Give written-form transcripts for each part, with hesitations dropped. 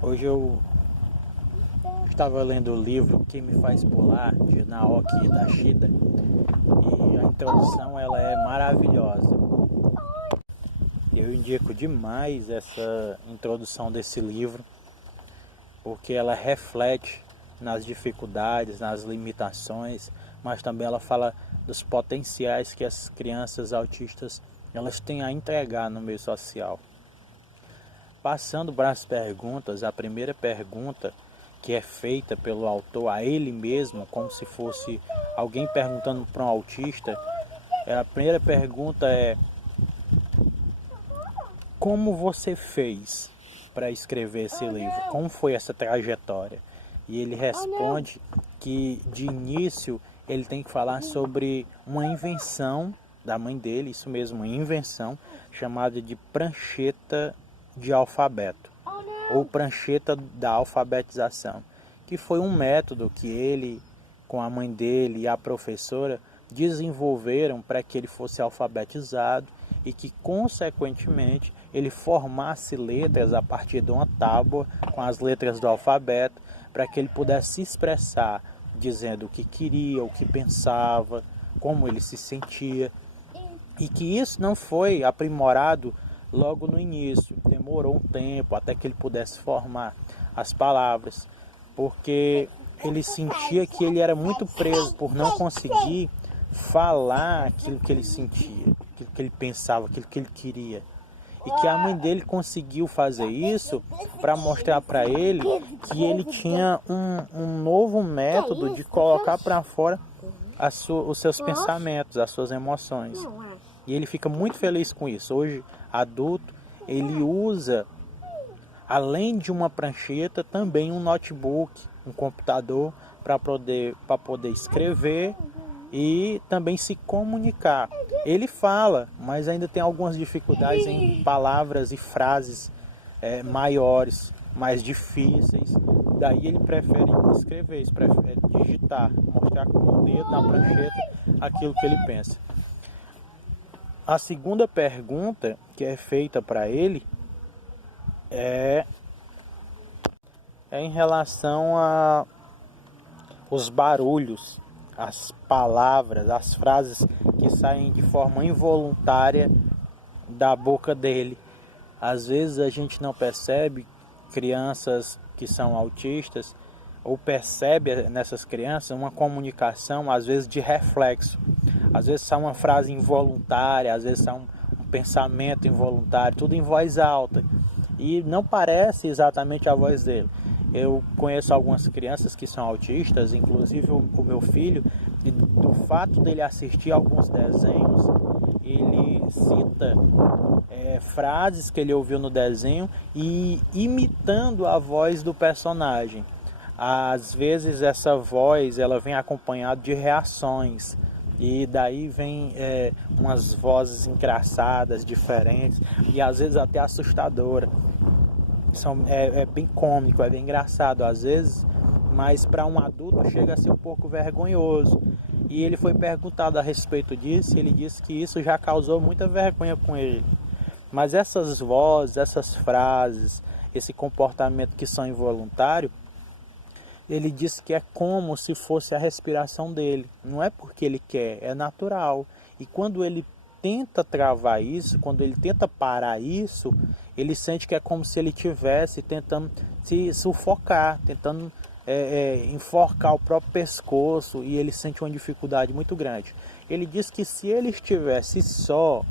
Hoje eu estava lendo o livro Que Me Faz Pular, de Naoki Dashida, e a introdução ela é maravilhosa. Eu indico demais essa introdução desse livro, porque ela reflete nas dificuldades, nas limitações, mas também ela fala dos potenciais que as crianças autistas elas têm a entregar no meio social. Passando para as perguntas, a primeira pergunta que é feita pelo autor a ele mesmo, como se fosse alguém perguntando para um autista, a primeira pergunta é: como você fez para escrever esse livro? Como foi essa trajetória? E ele responde que de início ele tem que falar sobre uma invenção da mãe dele, isso mesmo, uma invenção chamada de prancheta de alfabeto, ou prancheta da alfabetização, que foi um método que ele, com a mãe dele e a professora, desenvolveram para que ele fosse alfabetizado e que, consequentemente, ele formasse letras a partir de uma tábua com as letras do alfabeto, para que ele pudesse se expressar, dizendo o que queria, o que pensava, como ele se sentia, e que isso não foi aprimorado logo no início, demorou um tempo até que ele pudesse formar as palavras, porque ele sentia que ele era muito preso por não conseguir falar aquilo que ele sentia, aquilo que ele pensava, aquilo que ele queria. E que a mãe dele conseguiu fazer isso para mostrar para ele que ele tinha um novo método de colocar para fora os seus pensamentos, as suas emoções. E ele fica muito feliz com isso. Hoje, adulto, ele usa, além de uma prancheta, também um notebook, um computador, para poder escrever e também se comunicar. Ele fala, mas ainda tem algumas dificuldades em palavras e frases maiores, mais difíceis. Daí ele prefere escrever, ele prefere digitar, mostrar com o dedo na prancheta aquilo que ele pensa. A segunda pergunta que é feita para ele é em relação a os barulhos, as palavras, as frases que saem de forma involuntária da boca dele. Às vezes a gente não percebe, crianças que são autistas, ou percebe nessas crianças uma comunicação, às vezes de reflexo. Às vezes sai uma frase involuntária, às vezes sai um pensamento involuntário, tudo em voz alta. E não parece exatamente a voz dele. Eu conheço algumas crianças que são autistas, inclusive o meu filho, e do fato dele assistir alguns desenhos, ele cita frases que ele ouviu no desenho e imitando a voz do personagem. Às vezes essa voz ela vem acompanhada de reações e daí vem umas vozes engraçadas, diferentes e às vezes até assustadoras. É bem cômico, é bem engraçado às vezes, mas para um adulto chega a ser um pouco vergonhoso. E ele foi perguntado a respeito disso e ele disse que isso já causou muita vergonha com ele. Mas essas vozes, essas frases, esse comportamento que são involuntários, ele disse que é como se fosse a respiração dele. Não é porque ele quer, é natural. E quando ele tenta travar isso, quando ele tenta parar isso, ele sente que é como se ele estivesse tentando se sufocar, tentando enforcar o próprio pescoço, e ele sente uma dificuldade muito grande. Ele diz que se ele estivesse só,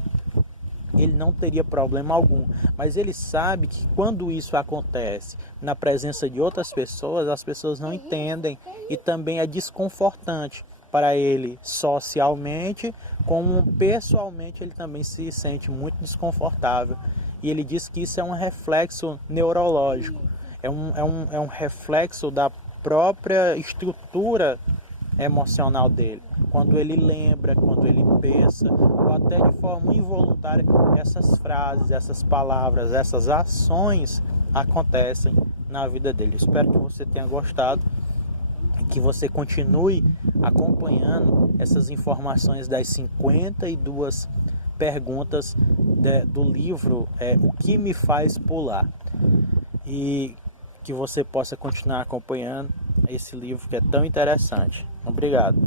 ele não teria problema algum, mas ele sabe que quando isso acontece na presença de outras pessoas, as pessoas não entendem e também é desconfortante para ele socialmente, como pessoalmente ele também se sente muito desconfortável. E ele diz que isso é um reflexo neurológico, é um reflexo da própria estrutura emocional dele. Quando ele lembra, quando ele pensa, ou até de forma involuntária, essas frases, essas palavras, essas ações acontecem na vida dele. Espero que você tenha gostado e que você continue acompanhando essas informações das 52 perguntas do livro O Que Me Faz Pular. E que você possa continuar acompanhando esse livro que é tão interessante. Obrigado.